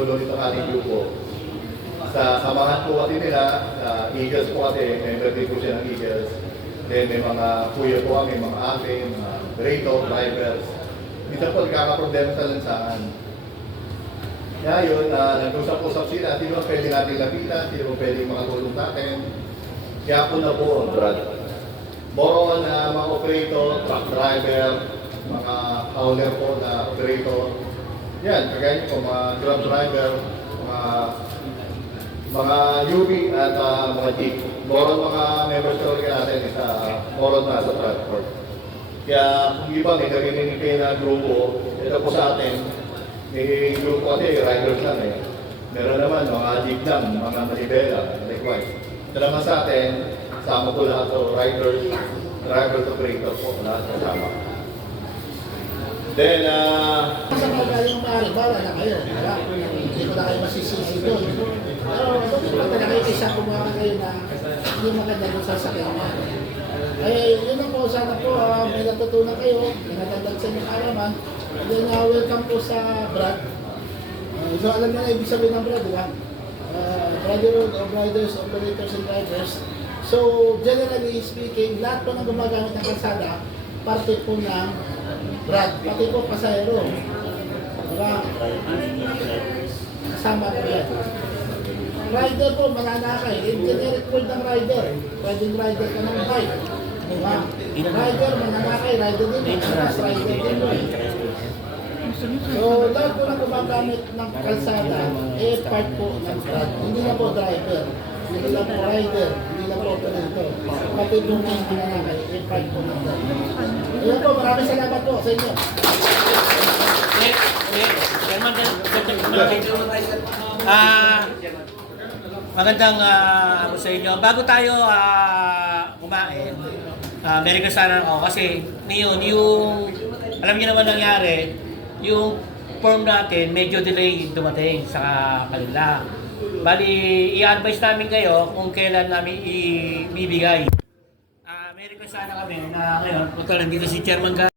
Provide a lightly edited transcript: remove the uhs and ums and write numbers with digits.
pinuno nito ating grupo. Sa samahan po kasi nila, sa Eagles po kasi, member din po siya ng Eagles. Then may mga kuya po kami, mga ate, mga operator, drivers. Minsan po nagkakaproblema sa lansangan. Kaya yun, nag-usap-usap sila, sino ang pwede natin lapitan, sino ang pwede makatulong sa atin. Kaya po na po, Brad. More on mga operator, truck driver, mga hauler po na operator. Yan, kagaya po, mga grab driver, mga UV at mga jeep. More on mga members talaga natin sa more on na sa transport. Kaya kung iba may narinig kayo na grupo, ito po sa atin, may grupo kasi riders lang eh. Meron naman mga jeep lang, mga manibela, likewise. Ito naman sa atin, sama po lahat o riders, drivers, operator po, lahat kasama. Then, sa magaling maalibawa na kayo, wala, hindi ko na kayo masisisi doon. Pero bakit pa talaga kayo isa kumuha kayo na hindi maganda doon sa sakyanan? Eh, yun lang po, sana po may natutunan kayo, may natagdag sa inyong kalaman. Then, welcome po sa Brad. So, alam na ibig sabihin ng Brad, di ba? Brotherhood of Riders, Operators, and Drivers. So, generally speaking, lahat po ng gumagamit ng kalsada, parte po ng Brad, pati po pasahero. Diba? Kasama po yan. Rider po, mananakay. Generic word ng rider. Pwedeng rider ka ng bike. Diba? Rider, mananakay. Rider din. Mas rider din. So, lahat po na gumagamit ng kalsada, part po ng Brad. Hindi na po driver. Hindi lang po rider. Hindi lang po operator. Pati po ng mananakay, part po ng Brad. Ayan po, maraming salamat po sa inyo. Magandang ano sa inyo. Bago tayo kumain, Merry Christmas ako kasi yung alam niyo naman nangyari, yung form natin medyo delay dumating sa kanila. Bali, i-advise namin kayo kung kailan namin ibibigay. Merry Christmas kami na ngayon, punta lang dito si Chairman Gary.